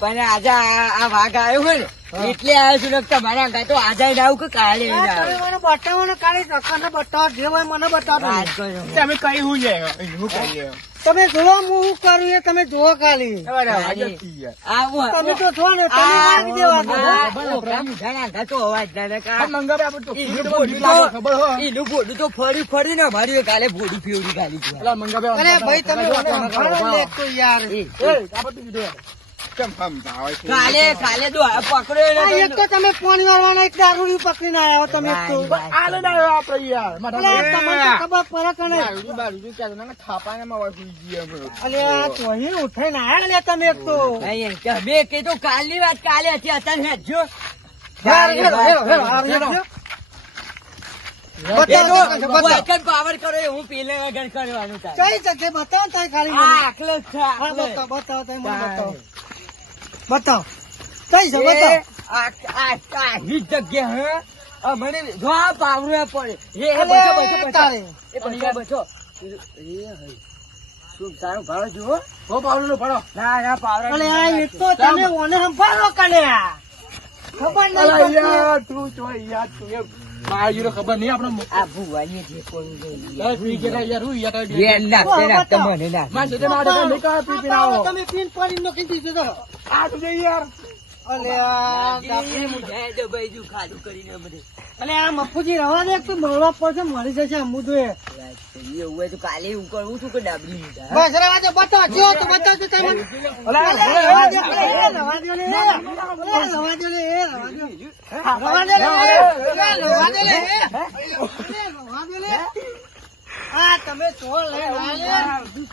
પણ આજે આ વાઘ આવ્યો હોય ને એટલે આવ્યો છું. તમારા ગાતો આજે આવું કે કાલે મને બતાવો ને કાલે નખાને બતાવો જે હોય મને બતાવો તમે કઈ હું જાય હું કહીએ તમે જોવો હું શું કરું એ તમે જોવો ખાલી તમે તો છો ને તમે વાગી દેવા એનું બોડું તો ફરી ફરી ને મારી કાલે ભોડી ફેવડી ગાલી છે. અરે ભાઈ તમે તો યાર કાલે તો પકડ્યો એક તો તમે ફોન મારવાના એક દારૂ પકડીને આવ્યા તમે એક તો ખબર પડે ઉઠાઈને આવ્યા તમે એક તો મેં કીધું કાલની વાત કાલે હતી અત્યારે હેજો પાવર કરો હું પેલે વગર કરવાનું કઈ જગ્યાએ બતાવો તમે ખાલી બતાવો તમે મને બતાવો કઈ છે બતાવો આહી જગ્યા મને જો આ પાવર પડે બચો શું તારો ભાવ જુઓ પાવડો ભાડો ના પાવર એક તો તમે ઓને સંભાળો કાલે ખબર યાર તું જો યાર તું મારી ખબર નહીં આપડે આ ભુવાની જે કોઈ તમે પીન પાડી નાખી દીધું યાર ખાધું કરીને બધે અલે આ મફુજી રવા દે તો મળવા પડશે મળી જશે અમુદો એવું હોય તો કાલે એવું કરવું છું કે ડાબલી બસ રવા દે બતાવ જો તો બતાવ તો તમે રવા દે હા તમે ચોર લઈને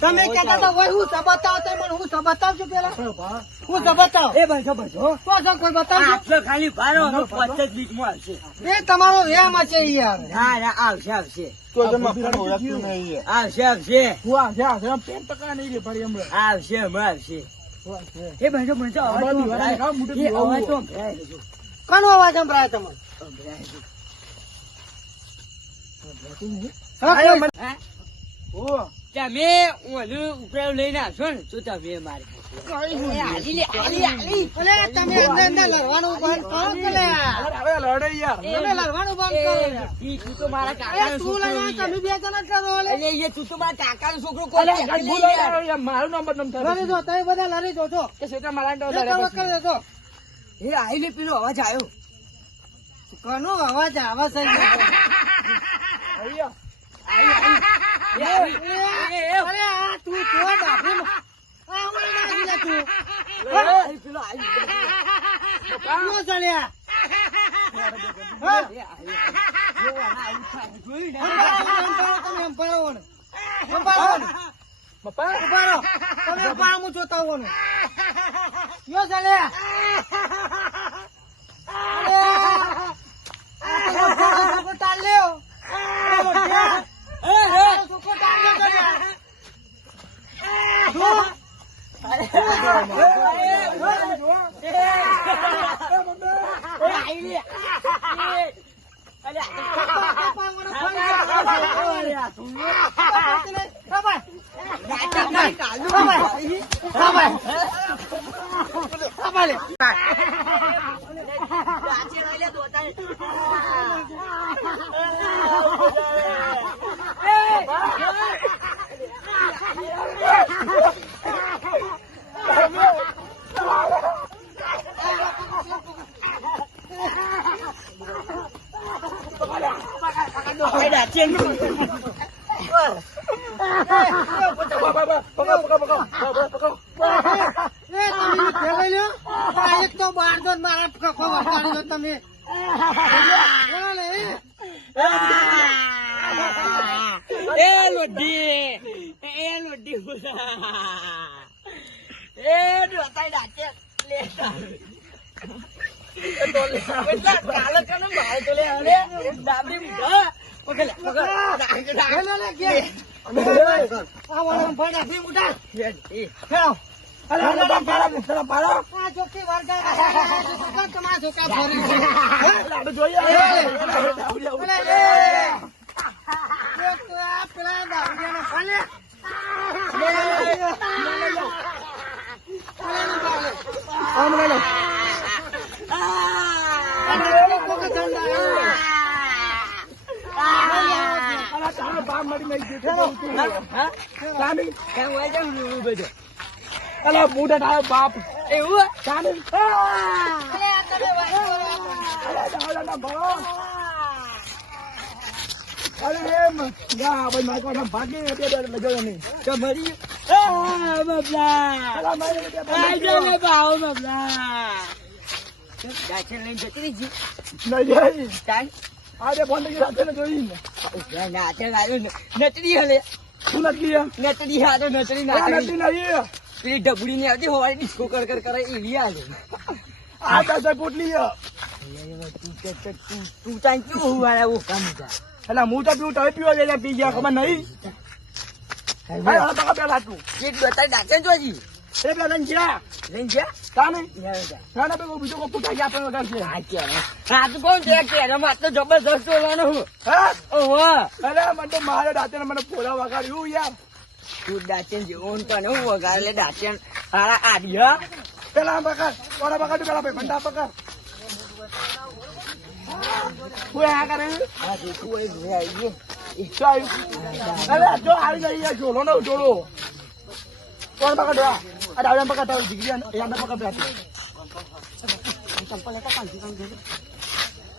તમે કહેતા હતા હોય હું બતાવો તો મને હું બતાવજો પેલા હું બતાવ એ ભાઈ ખબર છો કોઈ બતાવજો ખાલી ભારો 50 મિનિટમાં આવશે એ તમારો એમ હશે યાર ના ના આવશે આવશે આવશે એ ભાઈ મને તો અવાજ કનો અવાજ સંભળાય તમને તમે ઓલું ઉપરાવ લઈને આવશો ને તો તમે મારે તમે અંદર લડવાનું બંધ કરો લડવાનું બંધ કરો તો મારા કાકા તું લડવાનું તમે બે જણા કરો તું તો મારા કાકા નો છોકરો મારું નંબર લડી દો તમે બધા લડી દો છો કરી દેજો એ આવીને પેલો અવાજ આવ્યો કનો અવાજ આવે છે અરે આ તું છો ડાબી હું જોતા હોઉં એક તો બાર દો મારા તમે અરે આ બધા પાડો. આ ચોખ્ખી વળગાય. તમારા છોકરા ફરી છે. આપણે જોઈએ. પેલા દારૂડિયાને ફાલે. આમ લઈ લો. તારો બાપ મરી નહીં ગયો. સામી. કેમ હોય છે હું બધું અલા બુઢા તારો બાપ. એવું સામી. અરે એમ ના ભાઈ મારે કોઈ ભાગી બે લજો નહીં તો મરી બબલા બાવો બબલા દાખલ લઈને જતી રહી જી નહીં ચાલ આજે ફોન થઈ ગયો ને જોઈને નાચે આવ્યો નચડી હલે શું નથી નચડી હાથે નચડી આ નાચડી નથી નહીં પેલી ડબડી ની આવતી હોવાય ડિસ્કો કર કરે એવી આવે આ તો પોટલી તું ચાંદ કેવું હુવાડે એવું કામ જા એટલે હું તો પીવું તમે પીવો એટલે પી ગયા ખબર નહીં હા તો પેલા તું એક બતાવી ડાકે જોજી એ પેલા લઈને ગયા લઈને જા કાને ના ના ભાઈ બીજો કોઈ પૂછાય આપણે વગર છે આ કે હા તું કોણ છે કે રમત તો જબરદસ્ત બોલવાનો હું હા ઓહો અરે મને તો મારે દાંતે મને ફોડા વગાડ્યું યાર તું દાચેન જેવું તને હું વગાડ લે દાચેન હારા આડી હા પેલા પકડ ફોડા પકડ પેલા ભાઈ બંધા પકડ કોઈ આ કરે આ દેખું એ ઘરે આવી શું આવ્યું અરે જો આવી ગઈ યાર જોડો ને જોડો કોણ પકડો આ દાવડા પકડ દીકરી યાદ પકડ પેલા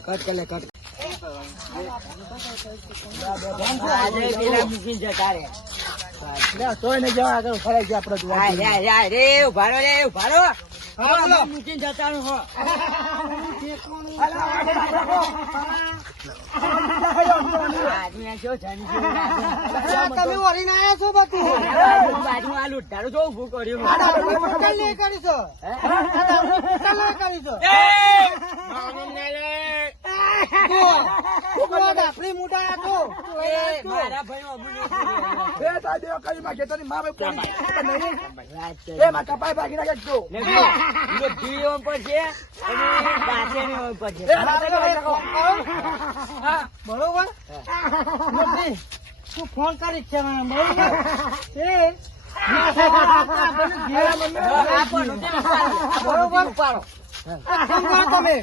કટ કરે કટ આજે પેલા મૂકી જતા રે તોય ને જવા આગળ ફરાઈ ગયા આપડે જોવા રે ઉભારો મૂકીને જતા રહો હો આદમી આ જો જાણી જેવું લાગે. તમે વળીને આયા છો બધું. બાજુમાં આ લૂંટારો જો ઊભું કર્યું આ દારૂ પકડ લે કરી છો. આ દારૂ પકડ લે કરી છો. ડાફડી મોટા હતો. મારા ભાઈ અમુને એ તારી કઈ માં ખેતરની માં ભાઈ નહીં એ માં કપાઈ ભાગી નાખે તો બરોબર તું ફોન કરી છે મને, બરોબર બરોબર ફોન કરો તમે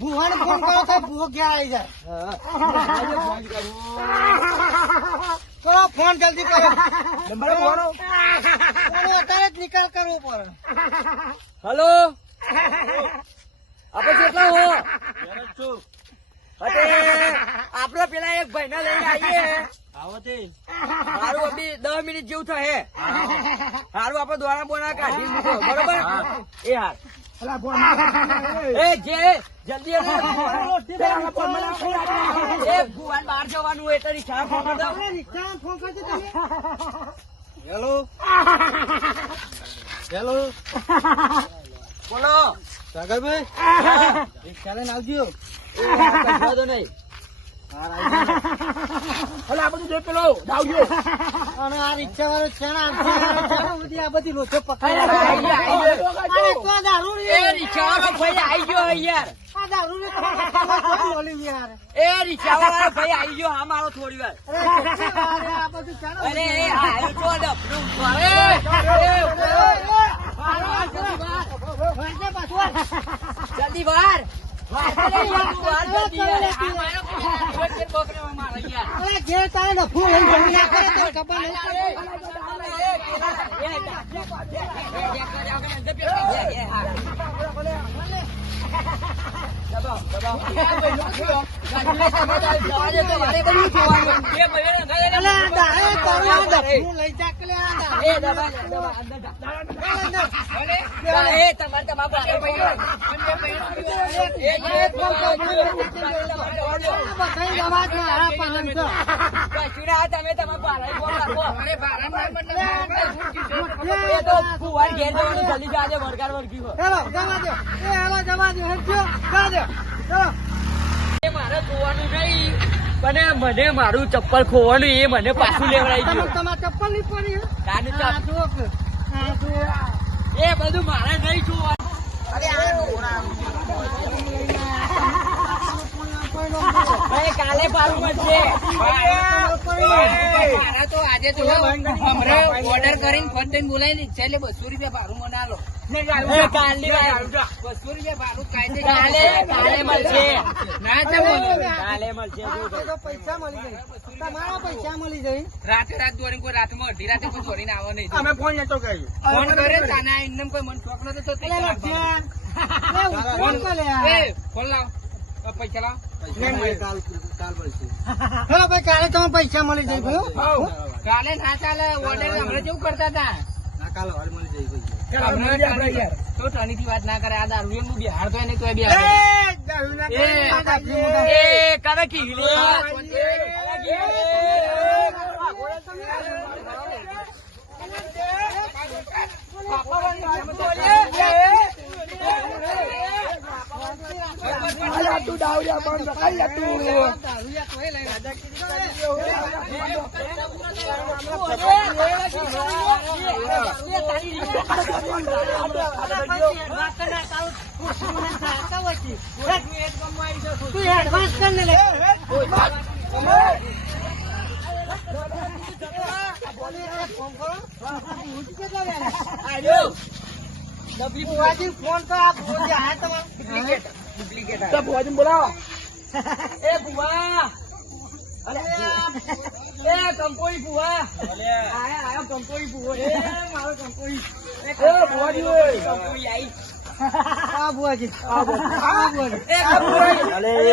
ભુવાને ફોન કરો તો ભૂવો ક્યાં આવી જાય. કરો ફોન જલ્દી કરો. નંબર બોલો અત્યારે જ નિકાલ કરવો પડે. હલો આપડે કેટલા હો આપડે પેલા એક ભાઈ ને લઈને આવીએ સારું અભી 10 મિનિટ જેવું થાય સારું આપડે દોણા બોણા કાઢી મૂકો બરોબર એ હાર એ જે જલ્દી એ ભુવાન બહાર જવાનું હોય તો રિક્ષા ફોન કરી દો. રિક્ષા ફોન કરજો તમે. હેલો હેલો બોલો સાગરભાઈ રિક્ષા લઈને આવજો. એ કશો તો નહીં અલા આ બધું જે પેલો ડાવજો અને આ રિક્ષા વાળો છે ને બધી આ બધી લોચો અરે, પકડી તો દારૂ રે. એ રિક્ષાવાળો ભાઈ આવી ગયો યાર આ દારૂ રે બોલી યાર. એ રિક્ષાવાળો ભાઈ આવી ગયો હા મારો થોડી વાર અરે આ બધું છે ને. અરે એ આયો તો ડબલું જલ્દી વાર અરે ઘેર તારે નફો એમ જમી ના કરે તો ખબર નહીં તમે જલ્દી જાજે વરગાર વર્ગી મારે જોવાનું નહીં પણ મને મારું ચપ્પલ ખોવાનું એ મને પાછું લેવડાઈ ગયું તમારે ચપ્પલ નહીં પડી કાનું ચપ્પલ એ બધું મારે નહીં જોવાનું. ભાઈ, કાલે પારું મળશે. મારા તો આજે તો હમણાં ઓર્ડર કરીને ફોન કરીને બોલાવી છે એટલે 200 રૂપિયા ભાડું મને આલો. એ કાલની વાત. 200 રૂપિયા ભાડું કાયદે કાલે મળશે. ના ચાલો કાલે મળશે. પૈસા મળી જાય. તમારા પૈસા મળી જાય. રાતે રાત દોડીને કોઈ રાતમાં અઢી રાતે કોઈ દોડીને આવો નહીં. અમે ફોન નતો કર્યો. ફોન કરે તાના એમને કોઈ મન શોખ નતો તો ફોન લાવ પૈસા લાવ. હેલો ભાઈ, કાલે તમે પૈસા મળી જાય ભાઈ. કાલે ના ચાલે ઓર્ડર હમણાં જેવું કરતા હતા. તો ટણીથી વાત ના કરે. આ દારૂ હું બિહાર તો નહીં તો બિહાર એ કરે કીડી. અલ્યા તું ડાવડિયા પણ રખાઈ તું. તું એડવાન્સ કર ને લે. ફોન તો આપ તો ભુવાજી બોલાવો. એ ભુવા. અરે એ કંકોઈ ભુવા. આયો કંકોઈ ભુવો. એ મારો કંકોઈ. એ ભુવાજી ઓય. કંકોઈ આઈ. આ બુઆજી. એ કંકોઈ.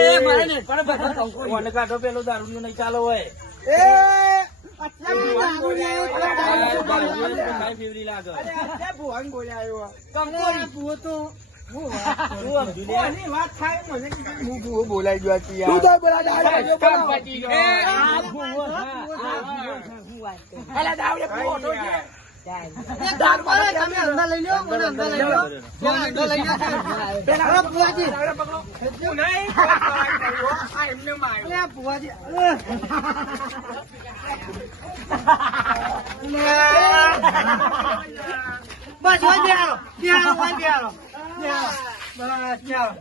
એ મારે ને પણ બધા કંકોઈ. કોને કાઢો પેલો દારૂ નહીં ચાલો હોય. એ ફેવરી લાગે. ભુવાન બોલ્યા આવ્યો. કંકોઈ. બુઓ તો વાત થાય મને હું ભુવો બોલાઈ ગયો હતી યાર. તું તો બોલા ડાવડિયા બોલાવો. એ આ ભુવો. અલા ડાવડિયા ભુવો તો છે. તમે અંદર લઈ લો, મને અંદર લઈ લો. અંદર લઈ લો. પેલા બુઆજી. હું નહીં આ એમને માર્યો. અરે બુઆજી. બસ હોય બેહારો. બેહારો હોય બેહારો. બસ બેહારો.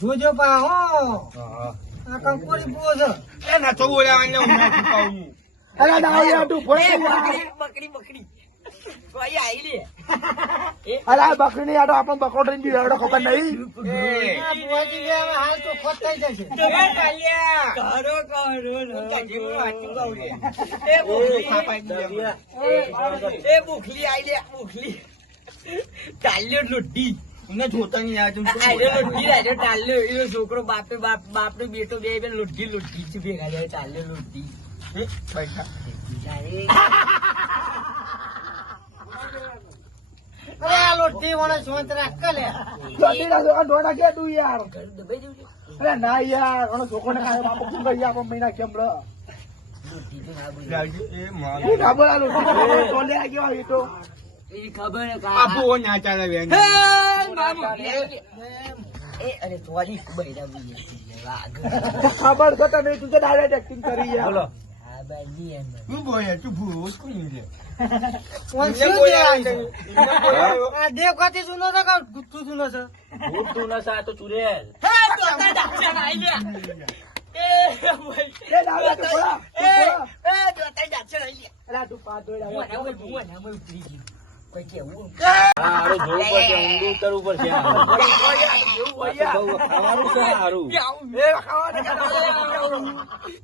જોજો પા હો. આ કંકોડી બુઓ છે. એ નતો બોલ્યા મને હું કહું. અલા ડાવડિયા તું ફોન એ કરી. બકરી. કોઈ આઈ લે. અલા બકરી ની આડો આપણ બકરો ટ્રેન દી આડો ખબર નહીં. આ બુઆજી બે હવે હાલ તો ખોટ થઈ જશે. કરો. એ બુખલી આઈ લે. બુખલી. ચાલ્યો લૂંટી. મને જોતા નહીં યાર તું. ચાલ્યો એનો છોકરો બાપનો બેટો બે લૂંટી છે ભેગા જાય. ચાલ્યો લૂંટી. અરે આ લોટી વાળો શોંત રાખ કે લે. જોતી ના જોવા ઢોડા કે તું યાર. દબાઈ જવું છે. અરે ના યાર ઓનો છોકરો ને ખાય બાપુ શું કરી આપો મહિના કેમ બ્ર. લૂંટી તો ના બોલે. હું ના બોલાલો તો લે આ ગયો એ તો. એ ખબર હે કા. આપો ના ચાલે વેન. હે, મામુ. એ અરે તોરી બૈરા બી ખબર તો તને તું તો ડાયરેક્ટ એક્ટિંગ કરી યાર. બોલો. આ બાજી એમ. હું બોય તું ભૂ કોની લે. કોણ શું દેવાય છે? આ દેવ ખાતે જૂનો છે કે ગુથ્થુ જૂનો છે? તું ના સા તો ચુરેલ. હે તો તા ડાક્ટર આઈ લે. એ ભાઈ. એ ડાયરેક્ટ બોલા. એ તો તા ડાક્ટર આઈ લે. અલા તું પાડ દોડા. હું ના ઉતરી ગઈ. કોઈ કેવું. હારું જોવું પડશે, ઊંડું ઉતરવું પડશે. એવું હોય યાર. ખાવાનું છે હારું. એ ખાવા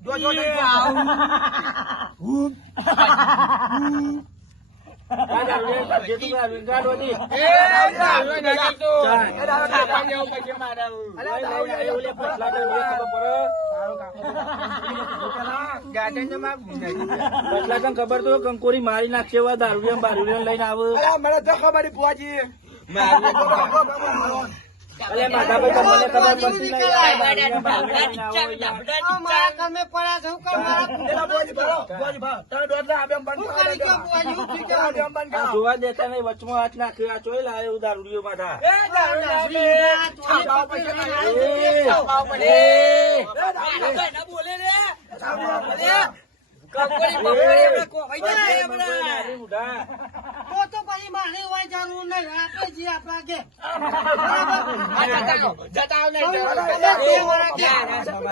જો જો ખબર તો કંકોરી મારી નાખશે એવા દારૂ બારૂ લઈને આવો. મને તો ખબર ભુવાજી. અલે માધાભાઈ તમને ખબર પડતી નહીં યાર. આ મારા ઘરમે પડ્યા છે. હું કરું મારા એલા ભુવાજી ભાલો ભુવાજી ભાવ તમે દોડ લા આબેમ બંધ હું કરી ગયો બુઆજી? હું થઈ ગયો? આબેમ બંધ આ જોવા દેતા નહીં, વચમાં હાથ નાખ્યો. આ ચોય લાવે એવું દારૂડિયો માથા. બોલે રે. કંકોડી બકરી એમણે કોઈ જાય એમણે. તો તો ની મારી હોય જરૂર નહીં. આપણે જી આપણા ઘેર. જતા આવ ને તમે જતા બે વાળા ઘેર.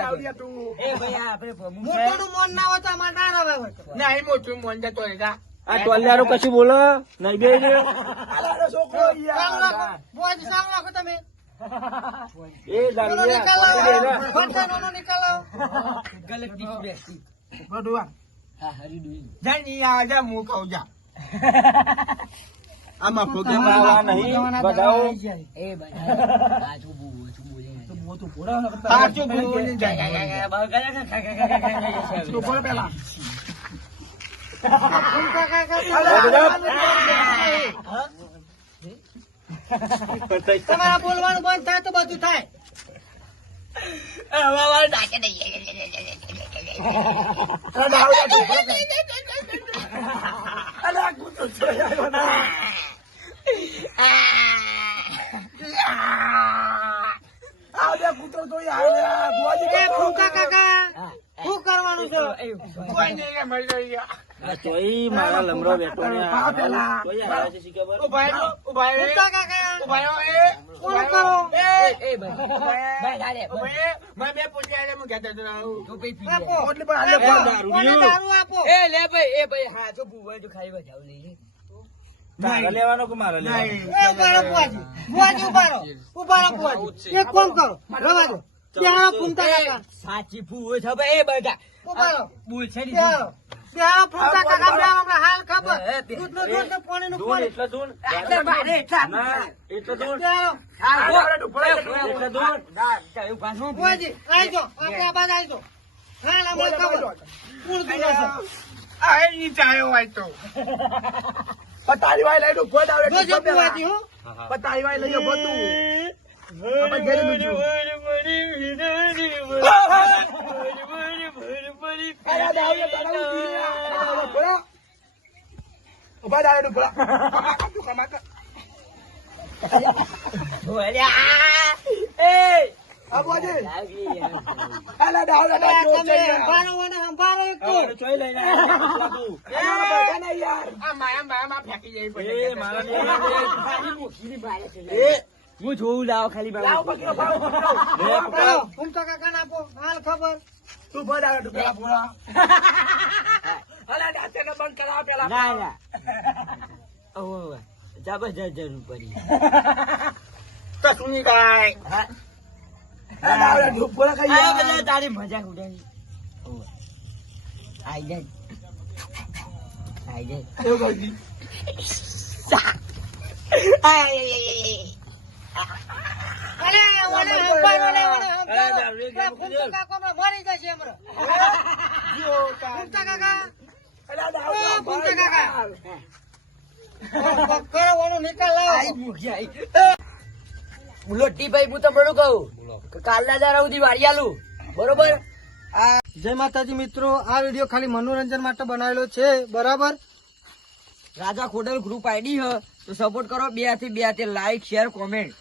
આવ તું એ ભાઈ આપણે પ્રમુખ મોટોનું મન ના હોય તો અમારે ના રવાય હોય તો. નહીં મોટું મોન જતો રહેગા આ ટોલિયારો કશું બોલો નહીં બે આલો છોકરો સાંગ યાર રાખો. બુઆજી સાંગ રાખો તમે. એ ઓલો નિકાલ લાવો. બંધનોનો નિકાલ લાવો. ગલત ટીપ બેસી બડુઆ હા હરી ડુઈ જા ની આ જા હું કહું જા આમાં ફોગે આવા નહીં બધાઓ એ ભાઈ આ જો બોલે તું બોલા પાછો બોલી જાય તું બોલ પેલા ફૂમકા કાકા તમારા બોલવાનું બંધ થાય તો બધું થાય. કૂતરો તો યાર એ ફૂમકા કાકા શું કરવાનું છે? કોઈ નહીં મરી જાય આ ચોઈ મારા લમરો બેઠો ને પા પેલા. ચોઈ આવ્યા છે શી ખબર? ઉભા રે ફૂમકા કાકા ઉભા રે કોણ કરો? એ ભાઈ દાડે મેં બે પૂછ્યા એટલે હું કહેતો હતો આવું. તો પી પી આપો. ઓટલી પર હાલે આપો. દારૂ કોને લ્યો. દારૂ આપો. એ લે ભાઈ એ ભાઈ હા જો બુવાય તો ખાઈ બજાવ લઈ તારે લેવાનો કે મારે લેવાનો? નહીં. એ ઉભા રહો બુઆજી. બુઆજી ઉભા રહો. ઉભા રહો બુઆજી. એક કામ કરો. રવા દો. ત્યાં ફૂમકા કાકા. સાચી ફૂવો છે ભાઈ એ બધા ઉભા રહો. બોલ છે ને ત્યાં ત્યાં ફૂમકા કાકા બે હમણાં હાલ ખબર. એ, એ, દૂધનું દૂધ ને પાણીનું ધૂન પાણી. એટલે ધૂન એટલે ભારે એટલા ના એટલે ધૂન ત્યાં હા એટલે ધૂન એવું પાછું બુઆજી આવી જાઓ. આપણે આ બાદ આવી જાઓ. હાલ હમણાં ખબર. કોણ દૂધ હશે? આ ઈ ચાયો હોય તો પતારી વાય લઈ લો કોઈ આવે જોજો બુઆજી હો. પતારી વાય લઈ લો બધું આપણે ઘરે બીજું આયા દાવે તળાવ દીયા બોલા ઉભા દાવે નું બોલા તું કમાક આ બોજે આલા દાવે તમે સંભાળો અને સંભાળો એક તો. હવે ચોઈ લઈને આવ્યા તું. યાર આ માયા ફેંકી જાય એ મારા એ હું જોઉં લાવો ખાલી લાવ પકડો ભાવ પકડો આપો. ફૂમકા કાકાને આપો. હાલ ખબર. તું ભર આવે તું પેલા બોલા અલા દાતે ને બંધ કરાવ પેલા ના ના ઓહ જબરજસ્ત જરૂર પડી તો સુની ગાય હા આ દાવે તું બોલા કઈ આ બધા તારી મજાક ઉડાવી ઓહ આઈ જાય એવું કરી અરે ઓલે સંભાળો ને ઓલે અરે, સંભાળો. દારૂ એક આ ફૂમકા કાકો હમણાં મરી જશે હમણાં. ફૂમકા કાકા. અલા ઓ, દાવે ફૂમકા કાકા. કરો ઓનો નિકાલ લાવો. લોટીભાઈ હું તમને કહું કે કાલના દાડા સુધી વાળી આલું બરોબર જય માતાજી મિત્રો, આ વિડીયો ખાલી મનોરંજન માટે બનાવેલો છે. બરાબર. રાજા ખોડલ ગ્રુપ આઈડી હ તો સપોર્ટ કરો. 2 હાથે લાઈક શેર કોમેન્ટ